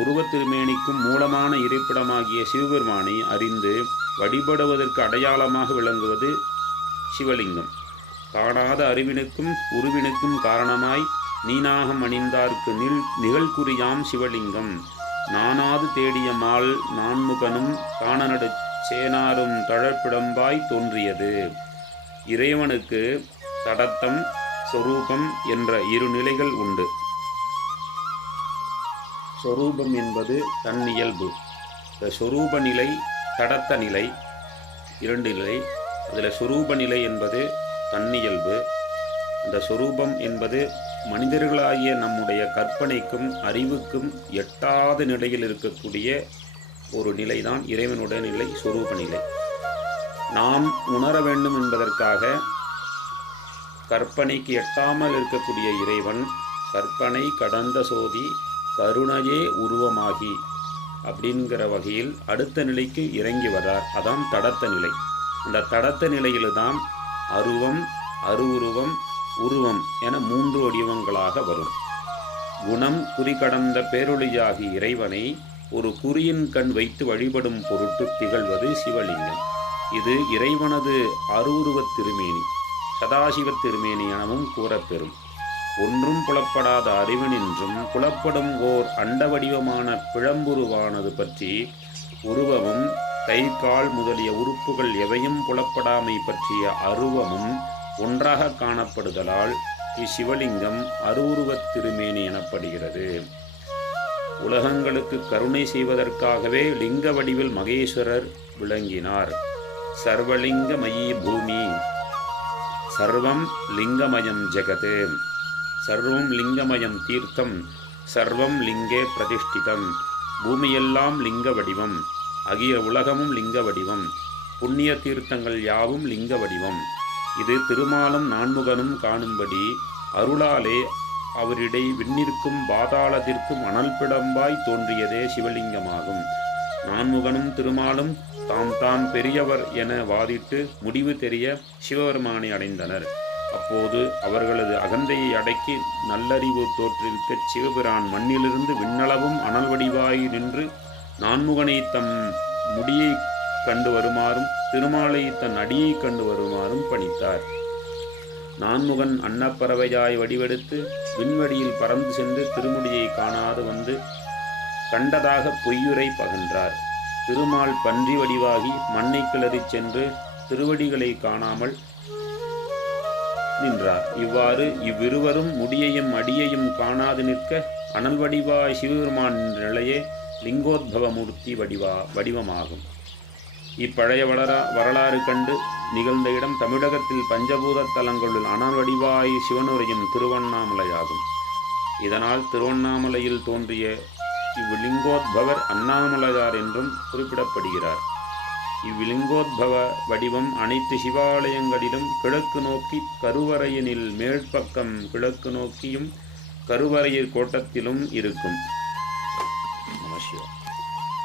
உருவத் திருமேனிக்கும் மூலமான இருப்பிடமாகிய சிவபெருமானை அறிந்து வழிபடுவதற்கு அடையாளமாக விளங்குவது சிவலிங்கம். காணாத அறிவினுக்கும் உருவினுக்கும் காரணமாய் நீனாகம் அணிந்தார்க்கு நிகழ்குறியாம் சிவலிங்கம். நானாது தேடிய மால் நான்முகனும் காணநடு சேனாரும் தழப்பிடம்பாய் தோன்றியது. இறைவனுக்கு தடத்தம் சொரூபம் என்ற இரு நிலைகள் உண்டு. சொரூபம் என்பது தன்னியல்பு. இந்த சொரூப நிலை, தடத்த நிலை, இரண்டு நிலை. அதில் சொரூப நிலை என்பது தன்னியல்பு. அந்த சொரூபம் என்பது மனிதர்களாகிய நம்முடைய கற்பனைக்கும் அறிவுக்கும் எட்டாத நிலையில் இருக்கக்கூடிய ஒரு நிலைதான் இறைவனுடைய நிலை, சொரூப நிலை. நாம் உணர வேண்டும் என்பதற்காக கற்பனைக்கு எட்டாமல் இருக்கக்கூடிய இறைவன் கற்பனை கடந்த சோதி கருணையே உருவமாகி அப்படிங்கிற வகையில் அடுத்த நிலைக்கு இறங்கி வர்றார். அதான் தடத்த நிலை. அந்த தடத்த நிலையில்தான் அருவம், அருவுருவம், உருவம் என 3 வடிவங்களாக வரும். குணம் குறி கடந்த பேரொளியாகி இறைவனை ஒரு குறியின் கண் வைத்து வழிபடும் பொருட்டு திகழ்வது சிவலிங்கம். இது இறைவனது அருவுருவத் திருமேனி, சதாசிவ திருமேனி எனவும் கூறப்பெறும். ஒன்றும் புலப்படாத அறிவனின்றும் புலப்படும் ஓர் அண்ட வடிவமான பிழம்புருவானது பற்றி உருவமும் கை கால் முதலிய உறுப்புகள் எவையும் புலப்படாமை பற்றிய அருவமும் ஒன்றாக காணப்படுதலால் இச்சிவலிங்கம் அருவுருவத் திருமேனி எனப்படுகிறது. உலகங்களுக்கு கருணை செய்வதற்காகவே லிங்க வடிவில் மகேஸ்வரர் விளங்கினார். சர்வலிங்க மயி பூமி சர்வம் லிங்கமயம் ஜெகத். சர்வம் லிங்கமயம் தீர்த்தம் சர்வம் லிங்கே பிரதிஷ்டிதம். பூமியெல்லாம் லிங்க வடிவம், அகில உலகமும் லிங்க வடிவம், புண்ணிய தீர்த்தங்கள் யாவும் லிங்க வடிவம். இது திருமாலும் நான்முகனும் காணும்படி அருளாலே அவரிடை விண்ணிற்கும் பாதாளத்திற்கும் அனல்பிடம்பாய் தோன்றியதே சிவலிங்கமாகும். நான்முகனும் திருமாலும் தாம் பெரியவர் என வாதிட்டு முடிவு தெரிய சிவபெருமானை அடைந்தனர். அப்போது அவர்களது அகந்தையை அடக்கி நல்லறிவு தோற்றுவிக்க சிவபிரான் மண்ணிலிருந்து விண்ணளவும் அனல் வடிவாய் நின்று நான்முகனை தம் முடியை கண்டு வருமாறும் திருமாலை தன் அடியை கண்டு வருமாறும் பணித்தார். நான்முகன் அன்னப்பறவையாய் வடிவெடுத்து விண்வெளியில் பறந்து சென்று திருமுடியை காணாது வந்து கண்டதாக பொய்யுரை பகன்றார். திருமால் பன்றி வடிவாகி மண்ணை கிளறிச் சென்று திருவடிகளை காணாமல் நின்றார். இவ்வாறு இவ்விருவரும் முடியையும் அடியையும் காணாது நிற்க அனல் வடிவாய் சிவபெருமான் நிலையே லிங்கோத்பவ மூர்த்தி வடிவமாகும். இப்பழைய வரலாறு கண்டு நிகழ்ந்த இடம் தமிழகத்தில் பஞ்சபூத தலங்களுள் அனல் வடிவாய் சிவனுரையும் திருவண்ணாமலையாகும். இதனால் திருவண்ணாமலையில் தோன்றிய இவ்லிங்கோத்பவர் அண்ணாமலையார் என்றும் குறிப்பிடப்படுகிறார். இவ்லிங்கோத்பவ வடிவம் அனைத்து சிவாலயங்களிலும் கிழக்கு நோக்கி கருவறையினில் மேல்பக்கம் கிழக்கு நோக்கியும் கருவறையில் கோட்டத்திலும் இருக்கும். நமசிவாய.